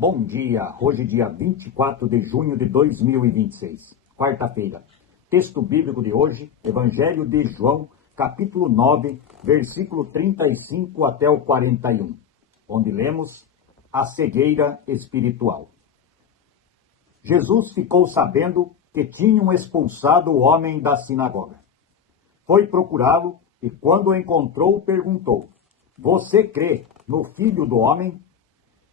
Bom dia, hoje dia 24 de junho de 2026, quarta-feira. Texto bíblico de hoje, Evangelho de João, capítulo 9, versículo 35 até o 41, onde lemos a cegueira espiritual. Jesus ficou sabendo que tinham expulsado o homem da sinagoga. Foi procurá-lo e quando o encontrou, perguntou: "Você crê no Filho do Homem?"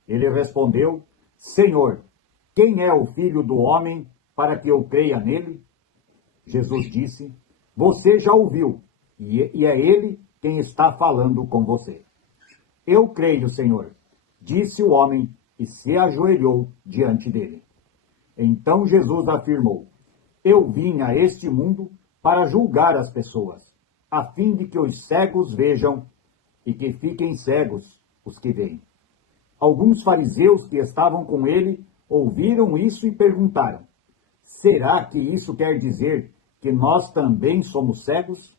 Ele respondeu: "Senhor, quem é o Filho do Homem para que eu creia nele?" Jesus disse: "Você já ouviu, e é ele quem está falando com você." "Eu creio, Senhor", disse o homem e se ajoelhou diante dele. Então Jesus afirmou: "Eu vim a este mundo para julgar as pessoas, a fim de que os cegos vejam e que fiquem cegos os que veem." Alguns fariseus que estavam com ele ouviram isso e perguntaram: "Será que isso quer dizer que nós também somos cegos?"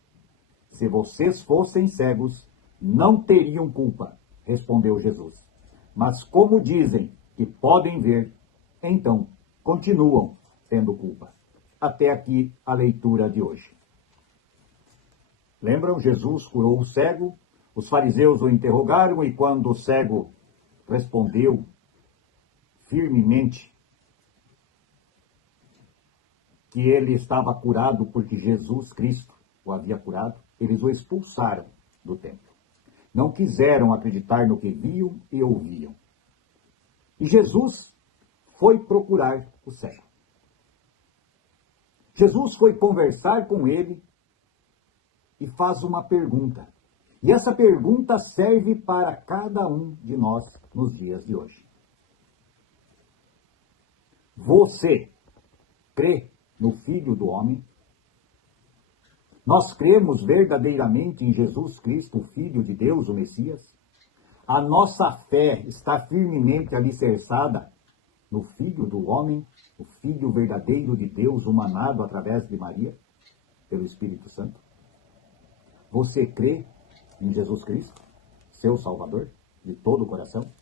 "Se vocês fossem cegos, não teriam culpa", respondeu Jesus. "Mas como dizem que podem ver, então continuam tendo culpa." Até aqui a leitura de hoje. Lembram? Jesus curou o cego, os fariseus o interrogaram e quando o cego respondeu firmemente que ele estava curado porque Jesus Cristo o havia curado, eles o expulsaram do templo. Não quiseram acreditar no que viam e ouviam. E Jesus foi procurar o cego. Jesus foi conversar com ele e faz uma pergunta. E essa pergunta serve para cada um de nós nos dias de hoje. Você crê no Filho do Homem? Nós cremos verdadeiramente em Jesus Cristo, o Filho de Deus, o Messias? A nossa fé está firmemente alicerçada no Filho do Homem, o Filho verdadeiro de Deus, humanado através de Maria, pelo Espírito Santo? Você crê em Jesus Cristo, seu Salvador, de todo o coração?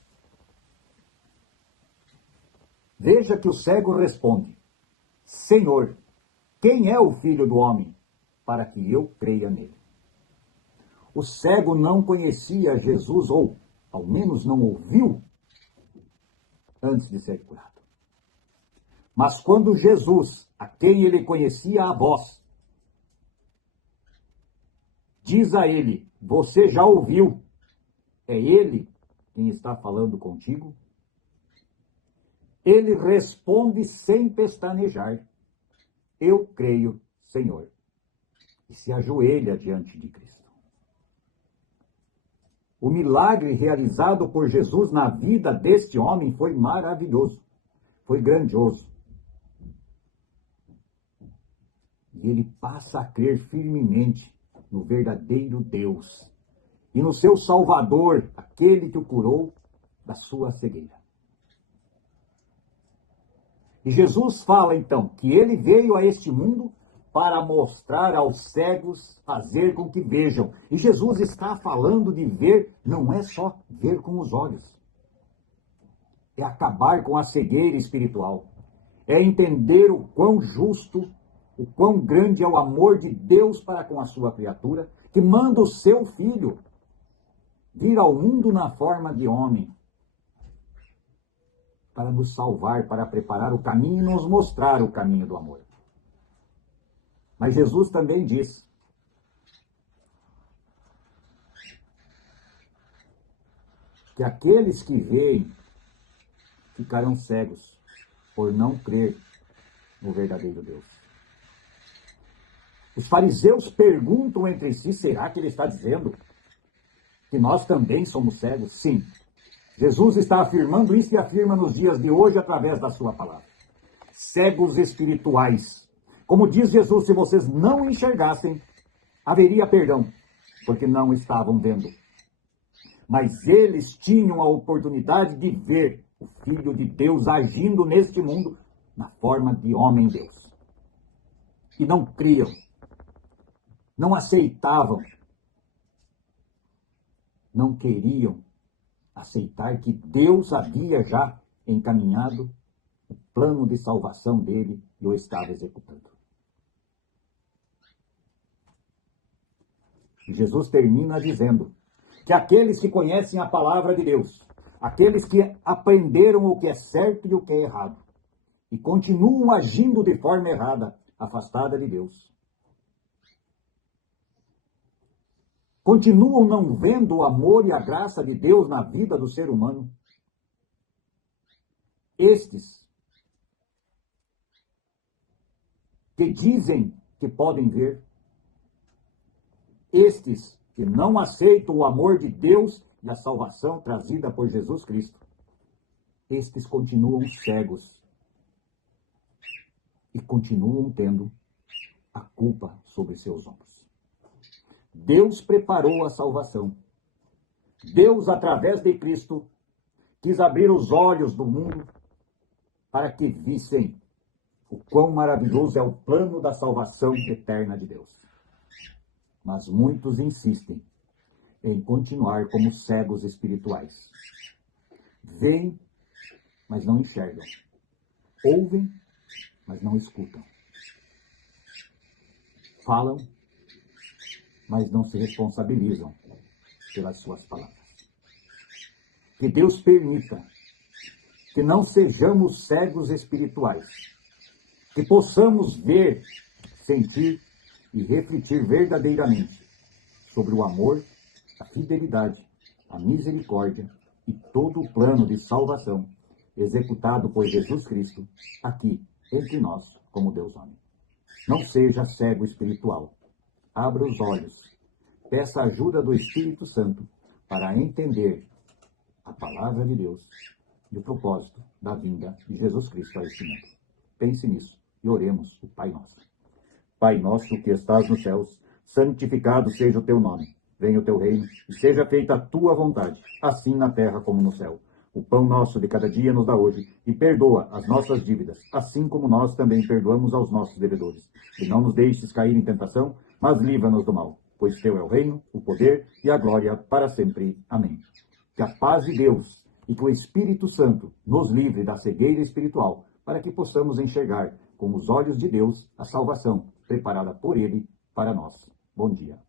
Veja que o cego responde: "Senhor, quem é o Filho do Homem para que eu creia nele?" O cego não conhecia Jesus, ou ao menos não ouviu, antes de ser curado. Mas quando Jesus, a quem ele conhecia a voz, diz a ele: "Você já ouviu, é ele quem está falando contigo?" Ele responde sem pestanejar: "Eu creio, Senhor." E se ajoelha diante de Cristo. O milagre realizado por Jesus na vida deste homem foi maravilhoso, foi grandioso. E ele passa a crer firmemente no verdadeiro Deus e no seu Salvador, aquele que o curou da sua cegueira. E Jesus fala então que ele veio a este mundo para mostrar aos cegos, fazer com que vejam. E Jesus está falando de ver, não é só ver com os olhos. É acabar com a cegueira espiritual. É entender o quão justo, o quão grande é o amor de Deus para com a sua criatura, que manda o seu Filho vir ao mundo na forma de homem, para nos salvar, para preparar o caminho e nos mostrar o caminho do amor. Mas Jesus também diz que aqueles que veem ficarão cegos por não crer no verdadeiro Deus. Os fariseus perguntam entre si: será que ele está dizendo que nós também somos cegos? Sim. Jesus está afirmando isso e afirma nos dias de hoje através da sua palavra. Cegos espirituais. Como diz Jesus, se vocês não enxergassem, haveria perdão, porque não estavam vendo. Mas eles tinham a oportunidade de ver o Filho de Deus agindo neste mundo na forma de homem-deus. E não criam, não aceitavam, não queriam aceitar que Deus havia já encaminhado o plano de salvação dele e o estava executando. Jesus termina dizendo que aqueles que conhecem a palavra de Deus, aqueles que aprenderam o que é certo e o que é errado, e continuam agindo de forma errada, afastada de Deus, continuam não vendo o amor e a graça de Deus na vida do ser humano, estes que dizem que podem ver, estes que não aceitam o amor de Deus e a salvação trazida por Jesus Cristo, estes continuam cegos e continuam tendo a culpa sobre seus ombros. Deus preparou a salvação. Deus, através de Cristo, quis abrir os olhos do mundo para que vissem o quão maravilhoso é o plano da salvação eterna de Deus. Mas muitos insistem em continuar como cegos espirituais. Veem, mas não enxergam. Ouvem, mas não escutam. Falam, mas não se responsabilizam pelas suas palavras. Que Deus permita que não sejamos cegos espirituais, que possamos ver, sentir e refletir verdadeiramente sobre o amor, a fidelidade, a misericórdia e todo o plano de salvação executado por Jesus Cristo aqui entre nós como Deus homem. Não seja cego espiritual. Abra os olhos. Peça a ajuda do Espírito Santo para entender a palavra de Deus e o propósito da vinda de Jesus Cristo a este mundo. Pense nisso e oremos o Pai Nosso. Pai nosso que estás nos céus, santificado seja o teu nome. Venha o teu reino e seja feita a tua vontade, assim na terra como no céu. O pão nosso de cada dia nos dá hoje e perdoa as nossas dívidas, assim como nós também perdoamos aos nossos devedores. E não nos deixes cair em tentação, mas livra-nos do mal, pois teu é o reino, o poder e a glória para sempre. Amém. Que a paz de Deus e que o Espírito Santo nos livre da cegueira espiritual, para que possamos enxergar com os olhos de Deus a salvação preparada por Ele para nós. Bom dia.